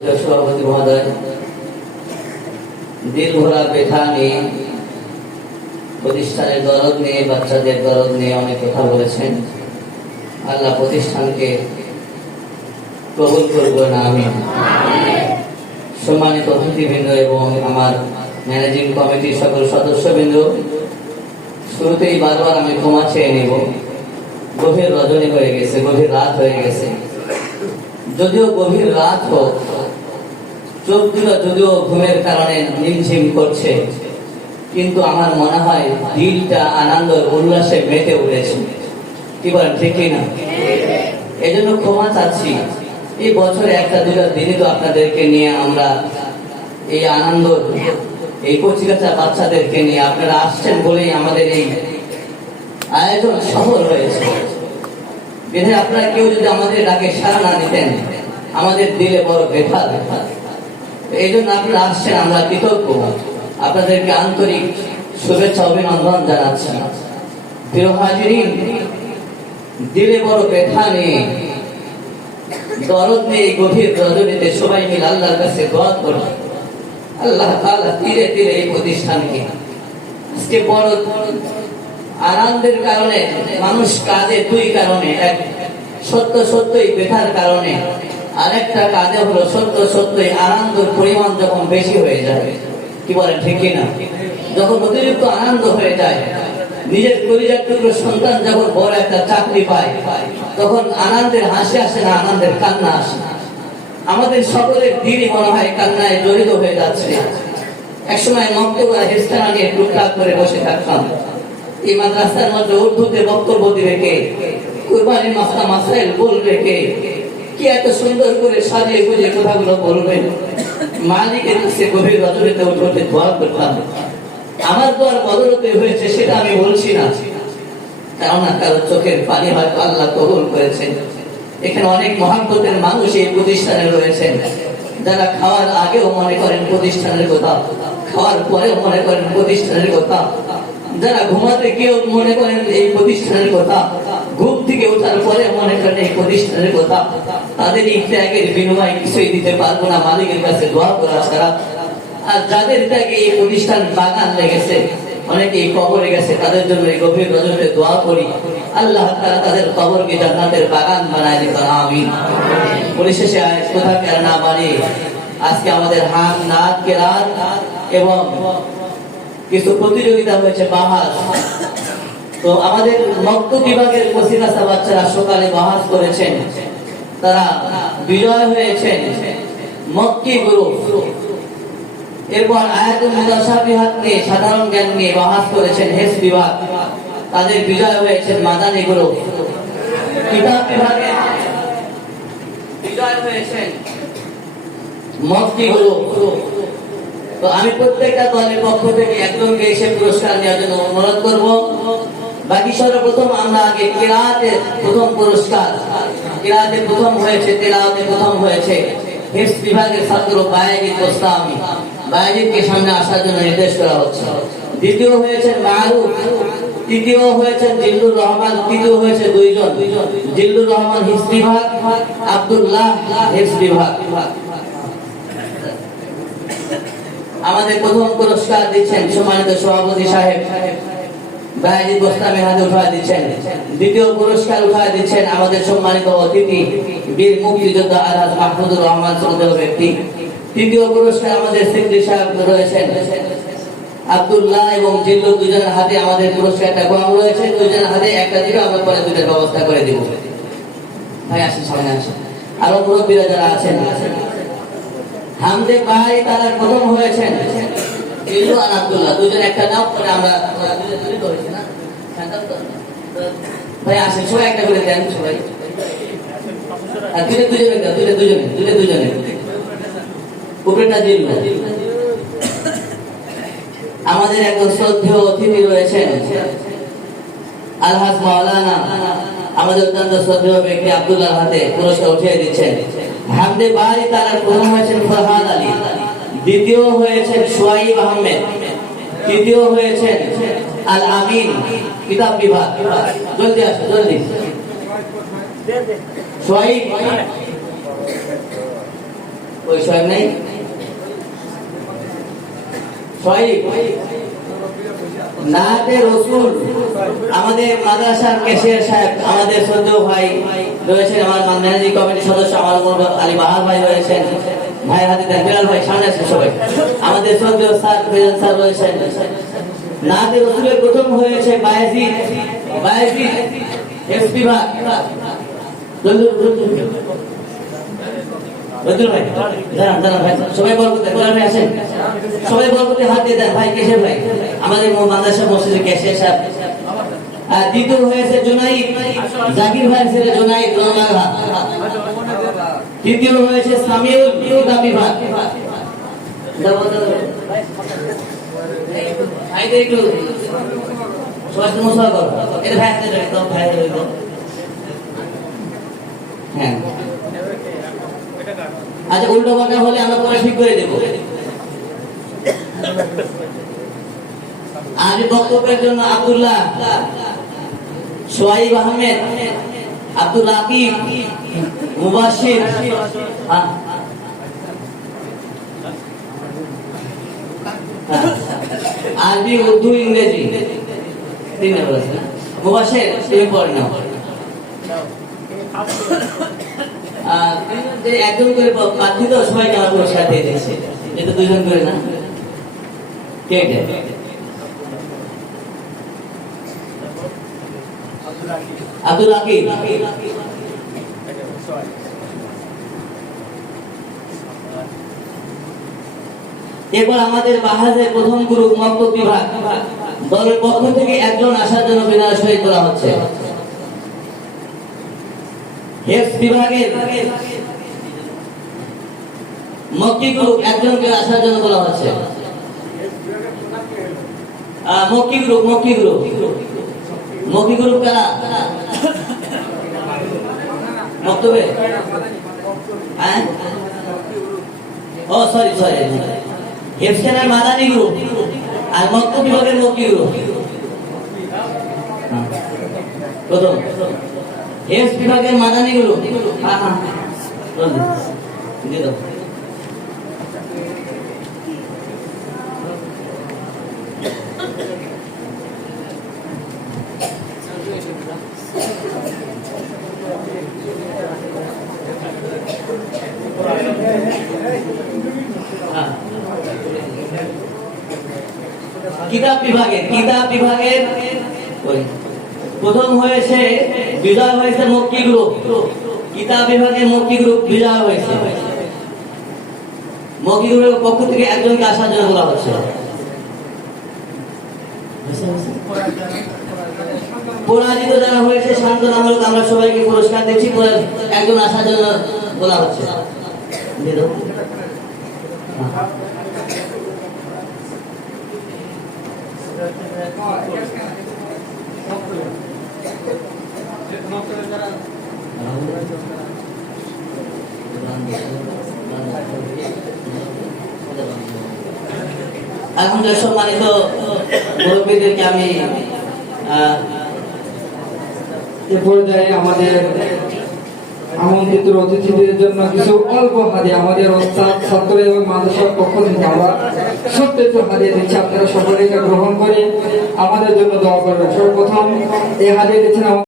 সভাপতি মহোদয় দিল ভরা ব্যথা নিয়ে, প্রতিষ্ঠানের দরদ নিয়ে, বাচ্চাদের দরদ নিয়ে অনেক কথা বলেছেন। আল্লাহ প্রতিষ্ঠানকে কবুল করবো না আমি। সম্মানিত অতিথিবৃন্দ এবং আমার ম্যানেজিং কমিটির সকল সদস্যবৃন্দ, শুরুতেই বারবার আমি ক্ষমা চেয়ে নেব। গভীর রজনী হয়ে গেছে, গভীর রাত হয়ে গেছে। যদিও গভীর রাত হোক, চোখ দুটো যদিও ঘুমের কারণে ঝিমঝিম করছে, কিন্তু আমার মনে হয় দিলটা আনন্দ উল্লাসে মেতে উঠেছে। কি বলেন, ঠিক না? এই জন্য ক্ষমা চাচ্ছি। এই বছরে একটা দুটা দিনই তো আপনাদেরকে নিয়ে আমরা এই আনন্দ, এই কচিকাচা বাচ্চাদেরকে নিয়ে আপনারা আসছেন বলেই আমাদের এই আয়োজন সফল হয়েছে। বিধে আপনারা কেউ যদি আমাদের ডাকে সাড়া না দিতেন, আমাদের দিলে বড় ব্যথা। এই জন্য আপনারা আসছেন, আমরা কৃতজ্ঞ। আপনাদেরকে আন্তরিক শুভেচ্ছা অভিনন্দন জানাচ্ছি। প্রিয় হাজিরিন, দিলে বড় ব্যথা নিয়ে, দরদ নিয়ে গভীর রজনীতে সবাই মিলে আল্লাহর কাছে দোয়া করি। আল্লাহ তাআলা ধীরে ধীরে এই প্রতিষ্ঠানকে আজকে বড় আনন্দের কারণে মানুষ কাঁদে দুই কারণে, এক সত্যই ব্যথার কারণে, আরেকটা কাঁদে হলো সত্যই আনন্দের পরিমাণ যখন বেশি হয়ে যাবে। কি বলেন, ঠিক কিনা? যখন অতিরিক্ত আনন্দ হয়ে যায়, নিজের কলিজার টুকরো সন্তান যখন বড় একটা চাকরি পায়, তখন আনন্দের হাসি আসে না, আনন্দের কান্না আসে না। আমাদের সকলের দিনই মনে হয় কান্নায় জড়িত হয়ে যাচ্ছে। একসময় মক্তবা হেস্তানা নিয়ে টুকটাক করে বসে থাকতাম। এই মাদ্রাসার মধ্যে উর্দুতে বক্তব্য দিবে কে, কুরবানির মাসাইল বলবে কে, কি এত সুন্দর করে সাজিয়ে গুজিয়ে কথাগুলো বলবেন। মালিকের কাছে গভীর রজনীতে উঠে দোয়া করতাম। আমার দোয়ার বদলতে হয়েছে সেটা আমি বলছি না, কেননা কারো চোখের পানি হয়তো আল্লাহ কবুল করেছেন। এখানে অনেক মহাব্বতের মানুষ এই প্রতিষ্ঠানে রয়েছেন, যারা খাওয়ার আগেও মনে করেন প্রতিষ্ঠানের কথা, খাওয়ার পরেও মনে করেন প্রতিষ্ঠানের কথা, যারা ঘুমাতে গিয়েও মনে করেন এই প্রতিষ্ঠানের কথা, ঘুম থেকে ওঠার পরে মনে করেন এই প্রতিষ্ঠানের কথা। তাদের এই ত্যাগের বিনিময়ে কিছুই দিতে পারবো না মালিকের কাছে দোয়া করা ছাড়া। আর যাদের ত্যাগে এই প্রতিষ্ঠান বাগান লেগেছে, অনেকে কবরে গেছে, তাদের জন্য এই গভীর রজনীতে দোয়া করি। আল্লাহ তাআলা তাদের কবরকে জান্নাতের বাগান বানায় দিবেন, আমিন। পরিশেষে কথা কেন না বাড়ি, আজকে আমাদের হাম, নাচ, কেরাত এবং কিছু প্রতিযোগিতা হয়েছে, বাহাস। তো আমাদের মক্তব বিভাগের কচিকাচা বাচ্চারা সকালে বাহাস করেছেন, তারা বিজয় হয়েছেন মক্কি গ্রুপ। এরপর আয়াতুল মুতাশাবিহাত নিয়ে, সাধারণ জ্ঞান নিয়ে বাহাস করেছেন হেস বিভাগ, তাদের বিজয় হয়েছে মাদানী গ্রুপ। কিতাব বিভাগে বিজয় হয়েছেন মক্কি গ্রুপ। তো আমি প্রত্যেকটা দলের পক্ষ থেকে একজনকে এসে পুরস্কার নেওয়ার জন্য অনুরোধ করব। বাকি সর্বপ্রথম আমরা আগে কিরাতে প্রথম পুরস্কার, কিরাতে প্রথম হয়েছে, তেলাওয়াতে প্রথম হয়েছে হিফজ বিভাগের ছাত্র বায়েজিদ গোস্তামি, বায়েজিদকে সামনে আসার জন্য নির্দেশ করা হচ্ছে। দ্বিতীয় হয়েছেন মারুফ, তৃতীয় হয়েছেন জিল্লুর রহমান, তৃতীয় হয়েছে দুইজন, জিল্লুর রহমান হিফজ বিভাগ, আব্দুল্লাহ হিফজ বিভাগ। আমাদের প্রথম পুরস্কার দিচ্ছেন সম্মানিত সভাপতি সাহেব বায়েজিদ গোস্তামি হাতে উঠায় দিচ্ছেন। দ্বিতীয় পুরস্কার উঠায় দিচ্ছেন আমাদের সম্মানিত অতিথি বীর মুক্তিযোদ্ধা আলহাজ মাহমুদুর রহমান শ্রদ্ধেয় ব্যক্তি। তৃতীয় পুরস্কার আমাদের সেক্রেটারি সাহেব রয়েছেন আব্দুল্লাহ এবং জিল্লু, দুজনের হাতে আমাদের পুরস্কারটা কম রয়েছে, দুজনের হাতে একটা দিকে আমরা পরে দুটোর ব্যবস্থা করে দিব। ভাই আসেন, সামনে আসেন। আরো মুরব্বীরা যারা আছেন, হামদে ভাই তারা প্রথম হয়েছেন, জিল্লু আর আব্দুল্লাহ, দুজন একটা নাও করে আমরা ভাই আসেন, সবাই একটা করে দেন সবাই। আর দুজনে উপরেটা জিল্লু। আমাদের একজন শ্রদ্ধেয় অতিথি রয়েছেন আলহাজ মাওলানা, আমাদের অত্যন্ত শ্রদ্ধেয় ব্যক্তি আব্দুল্লাহ হাতে পুরস্কার উঠিয়ে দিচ্ছেন। হামদে বাড়ি তারা প্রথম হয়েছেন ফরহাদ আলী, দ্বিতীয় হয়েছেন সোয়াইব আহমেদ, তৃতীয় হয়েছেন আল আমিন কিতাব বিভাগ। জলদি আসো, জলদি। সোয়াইব ওই সোহেব নাই, সোহেব নাতে রসুল আমাদের মাদ্রাসার ক্যাশিয়ার সাহেব, আমাদের শ্রদ্ধেয় ভাই রয়েছেন, আমার ম্যানেজিং কমিটির সদস্য আমার আলী বাহার ভাই রয়েছেন, ভাই হাতে দেন, বিলাল ভাই সামনে আসেন সবাই, আমাদের শ্রদ্ধেয় স্যার প্রেজেন্ট স্যার রয়েছেন। নাতে রসুলের প্রথম হয়েছে বায়েজিদ, বায়েজিদ এসপি ভাই ভাই দাঁড়ান দাঁড়ান ভাই, সবাই বরকতে বিলাল ভাই আসেন, সবাই বরকতে হাত দিয়ে দেন ভাই, কেশিয়ার ভাই আমাদের মাদ্রাসা মসজিদের ক্যাশিয়ার সাহেব। আর দ্বিতীয় হয়েছে জুনাইদ, জাকির ভাই ছেলে জুনাইদ রোনাগা। তৃতীয় হয়েছে সামিউল কিতাবি ভাই। আইতে একটু সবাই মুসাফা করো, এটা ভাই হাতে ধরে দাও, ভাই ধরে দাও। হ্যাঁ আচ্ছা, উল্টো পাল্টা হলে আমরা পরে ঠিক করে দেবো। আজ বক্তব্যের জন্য আব্দুল্লাহ, সোহাইব আহমেদ, আব্দুল আকিব, মুবাশির, আরবি, উর্দু, ইংরেজি তিনটা বলেছে না? মুবাশির তুমি পড়ে নাও। একজন করে প্রার্থী তো সবাইকে আমার পুরস্কার দিয়ে দিয়েছে, এটা দুজন করে না, কে কে? আব্দুল আকিব, এরপর আমাদের বাহাজের প্রথম গ্রুপ মক্তব বিভাগ দলের পক্ষ থেকে একজন আসার জন্য বিনয় শহীদ করা হচ্ছে। হেফজ বিভাগের মক্কি গ্রুপ একজনকে আসার জন্য বলা হচ্ছে। মক্কি গ্রুপ, মক্কি গ্রুপ, মক্কি গ্রুপ কারা? মক্তবে? হ্যাঁ, ও সরি সরি, হেফজ খানার মাদানী গ্রুপ আর মক্তব বিভাগের মক্কি গ্রুপ। প্রথম হেফজ বিভাগের মাদানী গ্রুপ, হ্যাঁ হ্যাঁ দিয়ে দাও। কিতাব বিভাগের, কিতাব বিভাগের প্রথম হয়েছে, বিজয় হয়েছে মক্কি গ্রুপ। কিতাব বিভাগের মক্কি গ্রুপ বিজয় হয়েছে। মক্কি গ্রুপের পক্ষ থেকে একজনকে আসার জন্য বলা হচ্ছে। পরাজিত যারা হয়েছে সান্ত্বনামূলক আমরা সবাইকে পুরস্কার দিচ্ছি, একজন আসার জন্য বলা হচ্ছে। আলহামদুলিল্লাহ, সম্মানিত মুরব্বীদেরকে আমি এ পর্যায়ে আমাদের আমন্ত্রিত অতিথিদের জন্য কিছু অল্প হাদিয়া আমাদের ওস্তাদ, ছাত্র এবং মাদ্রাসার পক্ষ থেকে আমরা ছোট্ট একটু হাদিয়া দিচ্ছি। আপনারা সকলে এটা গ্রহণ করে আমাদের জন্য দোয়া করবেন। সর্বপ্রথম এই হাদিয়া দিচ্ছেন